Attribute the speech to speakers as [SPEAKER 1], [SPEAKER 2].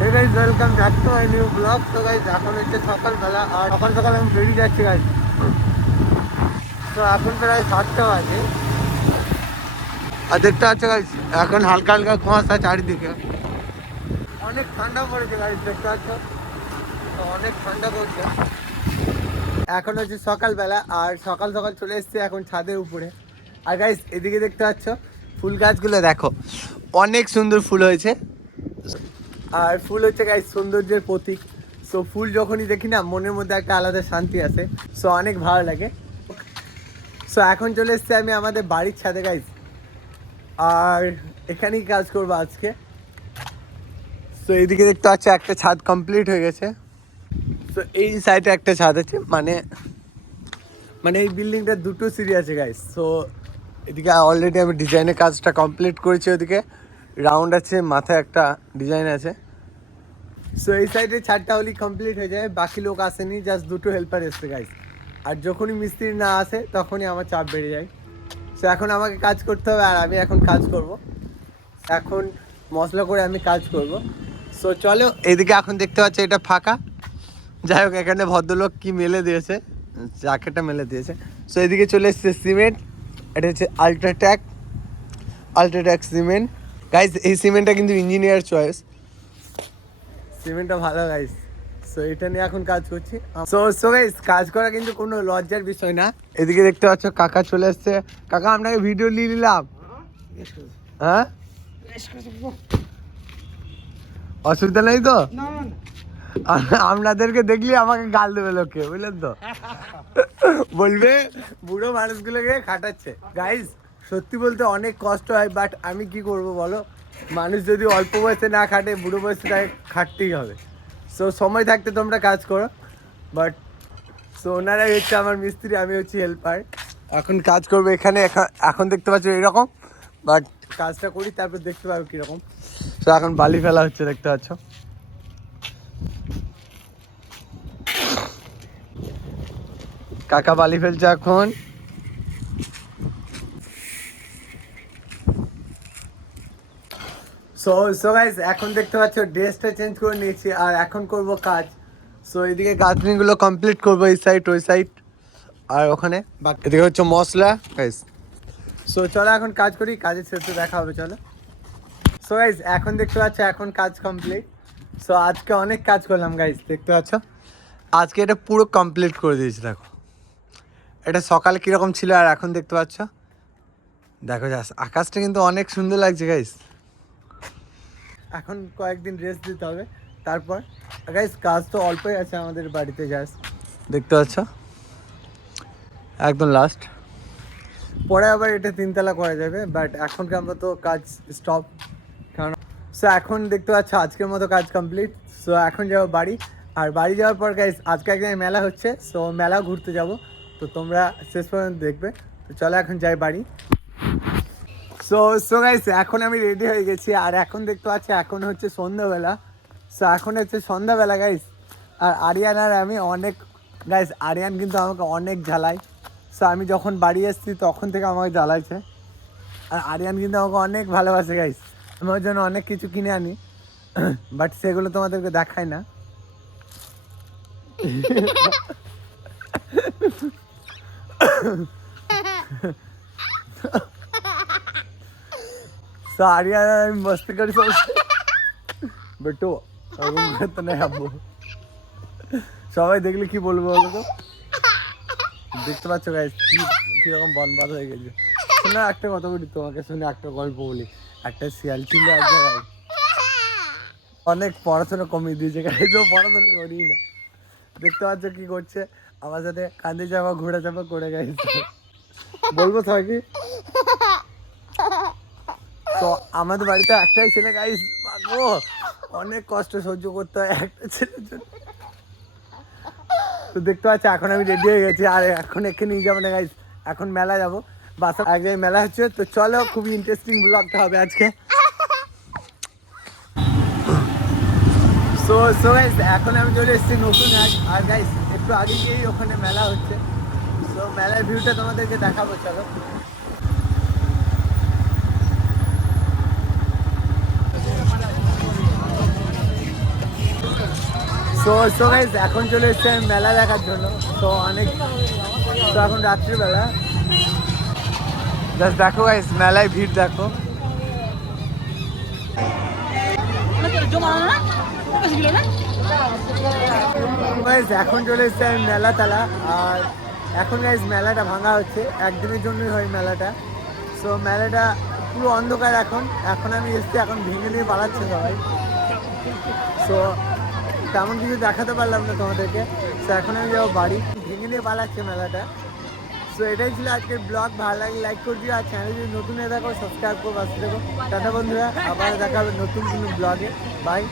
[SPEAKER 1] Welcome new তো এখন হচ্ছে সকালবেলা আর সকাল সকাল আমি বেরিয়ে যাচ্ছি তো এখন প্রায় আর দেখতে এখন হালকা হালকা কুয়াশা চারিদিকে। অনেক ঠান্ডা পড়েছে দেখতে তো অনেক ঠান্ডা পড়ছে। এখন হচ্ছে সকালবেলা আর সকাল সকাল চলে এসেছি এখন ছাদের উপরে। আর গাইজ এদিকে দেখতে পাচ্ছ, ফুল গাছগুলো দেখো। অনেক সুন্দর ফুল হয়েছে। আর ফুল হচ্ছে গাইজ সৌন্দর্যের প্রতীক। সো ফুল যখনই দেখি না, মনের মধ্যে একটা আলাদা শান্তি আসে। সো অনেক ভালো লাগে। সো এখন চলে এসেছি আমি আমাদের বাড়ির ছাদে গাইজ আর এখানেই কাজ করব আজকে। সো এইদিকে দেখতে পাচ্ছি একটা ছাদ কমপ্লিট হয়ে গেছে। সো এই সাইডে একটা ছাদ আছে। মানে মানে এই বিল্ডিংটা দুটো সিঁড়ি আছে গাইস সো এদিকে অলরেডি আমি ডিজাইনের কাজটা কমপ্লিট করেছি ওদিকে। রাউন্ড আছে, মাথায় একটা ডিজাইন আছে। সো এই সাইডে ছাদটা হলি কমপ্লিট হয়ে যায়। বাকি লোক আসেনি জাস্ট দুটো হেল্পার এসছে গাইস আর যখনই মিস্ত্রি না আসে, তখনই আমার চাপ বেড়ে যায়। সো এখন আমাকে কাজ করতে হবে, আর আমি এখন কাজ করব। এখন মশলা করে আমি কাজ করব। সো চলো এদিকে এখন দেখতে পাচ্ছি, এটা ফাঁকা। যাই হোক, এখানে ভদ্রলোক কি মেলে দিয়েছে? জ্যাকেটটা মেলে দিয়েছে। সো এদিকে চলে এসছে সিমেন্ট। এটা হচ্ছে আলট্রাট্যাক আলট্রাট্যাক সিমেন্ট। গাইস এই সিমেন্টটা কিন্তু ইঞ্জিনিয়ার চয়েস সিমেন্টটা ভালো গাইস সো এটা নিয়ে এখন কাজ করছি। সো সো গাইস কাজ করা কিন্তু কোনো লজ্জার বিষয় না। এদিকে দেখতে পাচ্ছ কাকা চলে এসছে। কাকা আপনাকে ভিডিও নিয়ে নিলাম। হ্যাঁ? অসুবিধা নেই তো? আপনাদেরকে দেখলি আমাকে গাল দেবে লোকে বুঝলেন তো? বলবে বুড়ো মানুষগুলোকে খাটাচ্ছে। গাইজ সত্যি বলতে অনেক কষ্ট হয় বাট আমি কি করব বলো? মানুষ যদি অল্প বয়সে না খাটে, বুড়ো বয়সে তাকে খাটতেই হবে। সো সময় থাকতে তোমরা কাজ করো। বাট সো ওনারাই হচ্ছে আমার মিস্ত্রি, আমি হচ্ছি হেল্পার এখন কাজ করব এখানে এখা- এখন দেখতে পাচ্ছ এরকম। বাট কাজটা করি, তারপর দেখতে পাবো কীরকম। তো এখন বালি ফেলা হচ্ছে, দেখতে পাচ্ছ। কাকা বালি ফেলছে এখন। সো সো গাইস এখন দেখতে পাচ্ছ ড্রেসটা চেঞ্জ করে নিয়েছি আর এখন করব কাজ। সো এদিকে গাঁথনিগুলো কমপ্লিট করব এই সাইড ওই সাইড আর ওখানে। এদিকে হচ্ছে মশলা গাইস সো চলো এখন কাজ করি কাজের শেষে দেখা হবে চলো। সো গাইস এখন দেখতে পাচ্ছ এখন কাজ কমপ্লিট সো আজকে অনেক কাজ করলাম গাইস দেখতে পাচ্ছ? আজকে এটা পুরো কমপ্লিট করে দিয়েছি দেখো। এটা সকালে কীরকম ছিল আর এখন দেখতে পাচ্ছ? দেখো যাস আকাশটা কিন্তু অনেক সুন্দর লাগছে গাইস এখন কয়েকদিন রেস্ট দিতে হবে। তারপর গাইস কাজ তো অল্পই আছে আমাদের বাড়িতে যাস দেখতে পাচ্ছ? একদম লাস্ট পরে আবার এটা তিনতলা করা যাবে বাট এখনকার মতো কাজ স্টপ কারণ সো এখন দেখতে পাচ্ছ আজকের মতো কাজ কমপ্লিট সো এখন যাব বাড়ি। আর বাড়ি যাওয়ার পর গাইস আজকে একদিন মেলা হচ্ছে সো মেলা ঘুরতে যাব। তো তোমরা শেষ পর্যন্ত দেখবে। তো চলো এখন যাই বাড়ি। সো সো গাইস এখন আমি রেডি হয়ে গেছি। আর এখন দেখতে পাচ্ছি, এখন হচ্ছে সন্ধ্যাবেলা। সো এখন হচ্ছে সন্ধ্যাবেলা গাইস আর আরিয়ান আর আমি অনেক গাইস আরিয়ান কিন্তু আমাকে অনেক জ্বালায়। সো আমি যখন বাড়ি এসেছি তখন থেকে আমাকে জ্বালাইছে। আর আরিয়ান কিন্তু আমাকে অনেক ভালোবাসে গাইস আমি ওর জন্য অনেক কিছু কিনে আনি। বাট সেগুলো তোমাদেরকে দেখাই না। আর আমি মস্তি করি সব বেটু নেই আব্বু সবাই দেখলে কি বলব বলো তো দেখতে পাচ্ছ গাইস কি কীরকম বনবাদ হয়ে গেছে শুনে একটা কথা বলি তোমাকে শুনে একটা গল্প বলি একটা শিয়াল ছিল এক জায়গায় অনেক পড়াশোনা কমিয়ে দিয়েছে গাইস ও পড়াশোনা করি না দেখতে পাচ্ছ কি করছে আমার সাথে কান্দে চাপা ঘোড়া চাপা করে গাইছে বলব সবাইকে তো আমাদের বাড়িতে একটাই ছেলে গাইস গো অনেক কষ্ট সহ্য করতে হয় একটা ছেলের জন্য। তো দেখতে পাচ্ছি, এখন আমি রেডি হয়ে গেছি। আর এখন এখানে নিয়ে যাব না গাইস এখন মেলা যাব। বাসা এক জায়গায় মেলা হচ্ছে। তো চলো, খুবই ইন্টারেস্টিং ব্লগটা হবে আজকে। সো সো গাইস এখন আমি চলে এসেছি নতুন এক। আর গাইস একটু আগে গিয়েই ওখানে মেলা হচ্ছে। সো মেলার ভিউটা তোমাদেরকে দেখাবো, চলো। সো সো গাইস এখন চলে এসছে মেলা দেখার জন্য। তো অনেক তো এখন রাত্রিবেলা। জাস্ট দেখো গাইস মেলায় ভিড় দেখো। এখন চলে এসছে মেলা তালা। আর এখন গাইস মেলাটা ভাঙা হচ্ছে। একদিনের জন্যই হয় মেলাটা। সো মেলাটা পুরো অন্ধকার এখন। এখন আমি এসছি, এখন ভেঙে নিয়ে পালাচ্ছে সবাই। সো তেমন কিছু দেখাতে পারলাম না তোমাদেরকে। তো এখন আমি যাব বাড়ি। ভেঙে নিয়ে পালাচ্ছে মেলাটা। সো এটাই ছিল আজকের ব্লগ ভালো লাগে লাইক করে দিও। আর চ্যানেল যদি নতুন হয়ে দেখো সাবস্ক্রাইব করো বাসতে দেখো টাটা বন্ধুরা, আবার দেখা হবে নতুন কোনো ব্লগে বাই